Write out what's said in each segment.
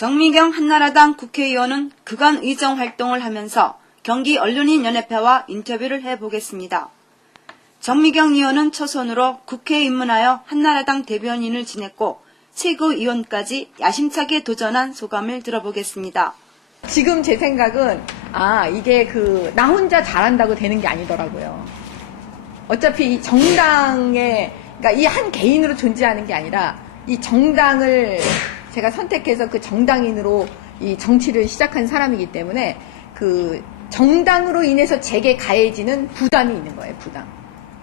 정미경 한나라당 국회의원은 그간 의정 활동을 하면서 경기 언론인연합회와 인터뷰를 해보겠습니다. 정미경 의원은 초선으로 국회에 입문하여 한나라당 대변인을 지냈고 최고위원까지 야심차게 도전한 소감을 들어보겠습니다. 지금 제 생각은 아 이게 그 나 혼자 잘한다고 되는 게 아니더라고요. 어차피 이 정당에 그러니까 이 한 개인으로 존재하는 게 아니라 이 정당을 제가 선택해서 그 정당인으로 이 정치를 시작한 사람이기 때문에 그 정당으로 인해서 제게 가해지는 부담이 있는 거예요. 부담.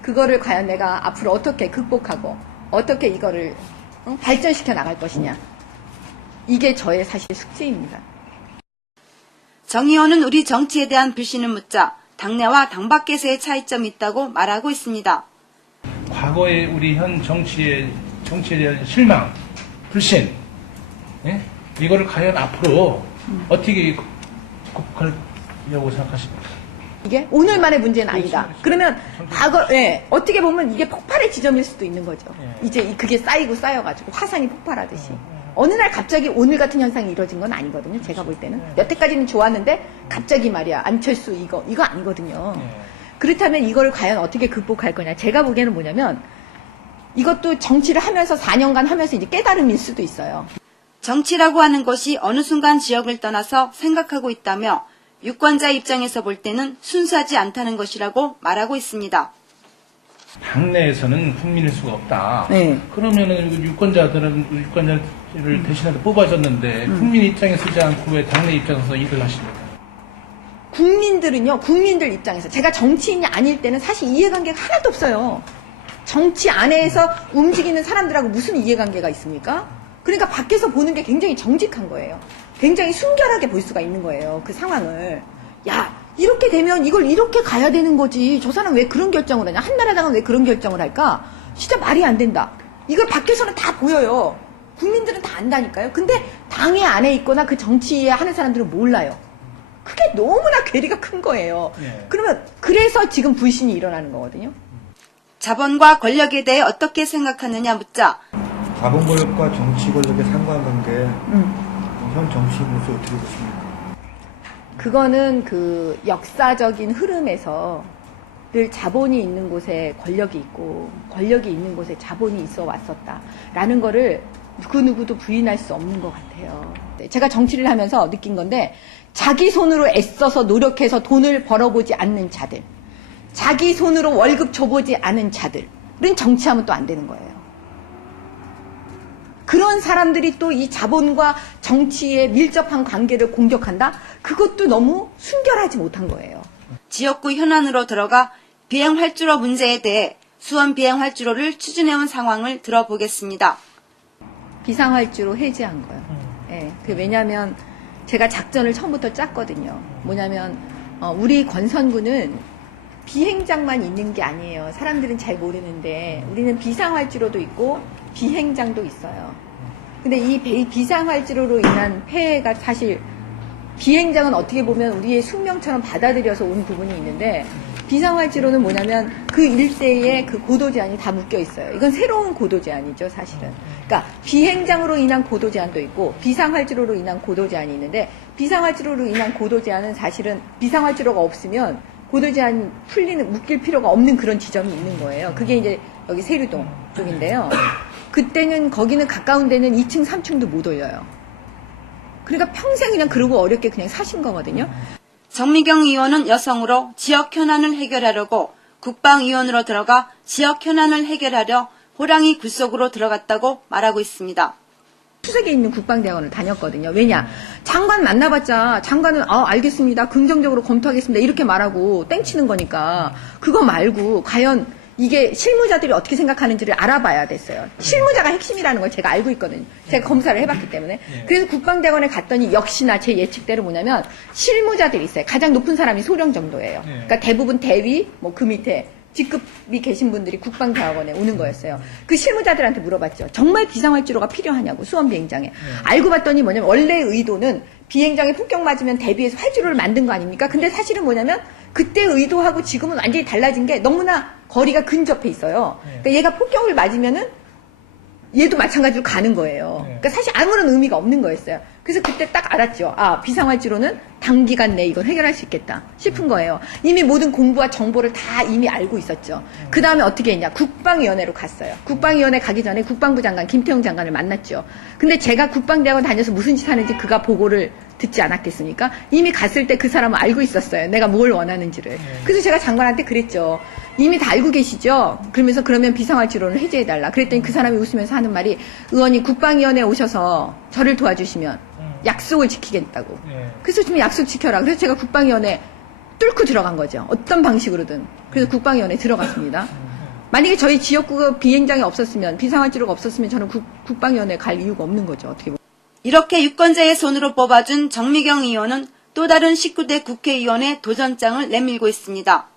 그거를 과연 내가 앞으로 어떻게 극복하고 어떻게 이거를 응? 발전시켜 나갈 것이냐. 이게 저의 사실 숙제입니다. 정 의원은 우리 정치에 대한 불신을 묻자 당내와 당 밖에서의 차이점이 있다고 말하고 있습니다. 과거의 우리 현 정치의 정치에 대한 실망, 불신, 예? 이거를 과연 앞으로 어떻게 극복하려고 생각하십니까? 이게 오늘만의 문제는 아니다. 그렇죠. 그러면 과거, 예, 어떻게 보면 이게 폭발의 지점일 수도 있는 거죠. 예. 이제 이- 그게 쌓이고 쌓여가지고 화산이 폭발하듯이. 어느 날 갑자기 오늘 같은 현상이 이루어진 건 아니거든요. 제가 볼 때는. 예. 여태까지는 좋았는데 갑자기 말이야. 안철수 이거, 이거 아니거든요. 예. 그렇다면 이거를 과연 어떻게 극복할 거냐. 제가 보기에는 뭐냐면 이것도 정치를 하면서 4년간 하면서 이제 깨달음일 수도 있어요. 정치라고 하는 것이 어느 순간 지역을 떠나서 생각하고 있다며 유권자 입장에서 볼 때는 순수하지 않다는 것이라고 말하고 있습니다. 당내에서는 국민일 수가 없다. 네. 그러면은 그 유권자들은 유권자를 대신해서 뽑아줬는데 국민 입장에 서지 않고 왜 당내 입장에서 일을 하십니까? 국민들은요, 국민들 입장에서 제가 정치인이 아닐 때는 사실 이해관계가 하나도 없어요. 정치 안에서 움직이는 사람들하고 무슨 이해관계가 있습니까? 그러니까 밖에서 보는 게 굉장히 정직한 거예요. 굉장히 순결하게 볼 수가 있는 거예요. 그 상황을. 야, 이렇게 되면 이걸 이렇게 가야 되는 거지. 저 사람 왜 그런 결정을 하냐? 한나라당은 왜 그런 결정을 할까? 진짜 말이 안 된다. 이걸 밖에서는 다 보여요. 국민들은 다 안다니까요. 근데 당의 안에 있거나 그 정치에 하는 사람들은 몰라요. 그게 너무나 괴리가 큰 거예요. 예. 그러면 그래서 지금 불신이 일어나는 거거든요. 자본과 권력에 대해 어떻게 생각하느냐 묻자 자본 권력과 정치 권력의 상관관계 음. 현 정치 모습 어떻게 보십니까? 그거는 그 역사적인 흐름에서 늘 자본이 있는 곳에 권력이 있고 권력이 있는 곳에 자본이 있어 왔었다라는 거를 그 누구도 부인할 수 없는 것 같아요. 네, 제가 정치를 하면서 느낀 건데 자기 손으로 애써서 노력해서 돈을 벌어보지 않는 자들, 자기 손으로 월급 줘보지 않은 자들은 정치하면 또 안 되는 거예요. 그런 사람들이 또 이 자본과 정치의 밀접한 관계를 공격한다? 그것도 너무 순결하지 못한 거예요. 지역구 현안으로 들어가 비행 활주로 문제에 대해 수원 비행 활주로를 추진해온 상황을 들어보겠습니다. 비상 활주로 해제한 거예요. 예, 그 왜냐하면 제가 작전을 처음부터 짰거든요. 뭐냐면 어, 우리 건선구는 비행장만 있는 게 아니에요. 사람들은 잘 모르는데 우리는 비상활주로도 있고 비행장도 있어요. 근데 이 비- 비상활주로로 인한 폐해가 사실 비행장은 어떻게 보면 우리의 숙명처럼 받아들여서 온 부분이 있는데 비상활주로는 뭐냐면 그 일대에 그 고도 제한이 다 묶여 있어요. 이건 새로운 고도 제한이죠, 사실은. 그러니까 비행장으로 인한 고도 제한도 있고 비상활주로로 인한 고도 제한이 있는데 비상활주로로 인한 고도 제한은 사실은 비상활주로가 없으면 고도 제한 풀리는 묶일 필요가 없는 그런 지점이 있는 거예요. 그게 이제 여기 세류동 쪽인데요. 그때는 거기는 가까운 데는 2층, 3층도 못 올려요. 그러니까 평생 그냥 그러고 어렵게 그냥 사신 거거든요. 정미경 의원은 여성으로 지역 현안을 해결하려고 국방위원으로 들어가 지역 현안을 해결하려 호랑이 굴속으로 들어갔다고 말하고 있습니다. 수색에 있는 국방대학원을 다녔거든요. 왜냐? 장관 만나봤자 장관은 아 알겠습니다. 긍정적으로 검토하겠습니다. 이렇게 말하고 땡치는 거니까 그거 말고 과연 이게 실무자들이 어떻게 생각하는지를 알아봐야 됐어요. 실무자가 핵심이라는 걸 제가 알고 있거든요. 제가 검사를 해봤기 때문에. 그래서 국방대학원에 갔더니 역시나 제 예측대로 뭐냐면 실무자들이 있어요. 가장 높은 사람이 소령 정도예요. 예. 그러니까 대부분 대위, 뭐 그 밑에 직급이 계신 분들이 국방대학원에 오는 거였어요. 그 실무자들한테 물어봤죠. 정말 비상활주로가 필요하냐고 수원 비행장에. 알고 봤더니 뭐냐면 원래 의도는 비행장에 폭격 맞으면 대비해서 활주로를 만든 거 아닙니까? 근데 사실은 뭐냐면 그때 의도하고 지금은 완전히 달라진 게 너무나 거리가 근접해 있어요. 그러니까 얘가 폭격을 맞으면은 얘도 마찬가지로 가는 거예요. 네. 그러니까 사실 아무런 의미가 없는 거였어요. 그래서 그때 딱 알았죠. 아, 비상활주로는 단기간 내에 이걸 해결할 수 있겠다 싶은 거예요. 이미 모든 공부와 정보를 다 이미 알고 있었죠. 그 다음에 어떻게 했냐. 국방위원회로 갔어요. 국방위원회 가기 전에 국방부 장관, 김태용 장관을 만났죠. 근데 제가 국방대학원 다녀서 무슨 짓 하는지 그가 보고를 듣지 않았겠습니까? 이미 갔을 때 그 사람은 알고 있었어요. 내가 뭘 원하는지를. 그래서 제가 장관한테 그랬죠. 이미 다 알고 계시죠? 그러면서 그러면 비상활주로를 해제해달라. 그랬더니 그 사람이 웃으면서 하는 말이 의원이 국방위원회 오셔서 저를 도와주시면 약속을 지키겠다고. 예. 그래서 좀 약속 지켜라. 그래서 제가 국방위원회 뚫고 들어간 거죠. 어떤 방식으로든. 그래서 국방위원회 들어갔습니다. 만약에 저희 지역구 비행장이 없었으면, 비상활주로가 없었으면 저는 국, 국방위원회 갈 이유가 없는 거죠. 어떻게 보면. 이렇게 유권자의 손으로 뽑아준 정미경 의원은 또 다른 19대 국회의원의 도전장을 내밀고 있습니다.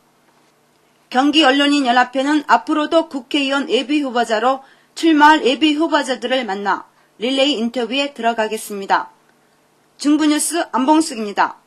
경기 언론인 연합회는 앞으로도 국회의원 예비 후보자로 출마할 예비 후보자들을 만나 릴레이 인터뷰에 들어가겠습니다. 중부뉴스 안봉숙입니다.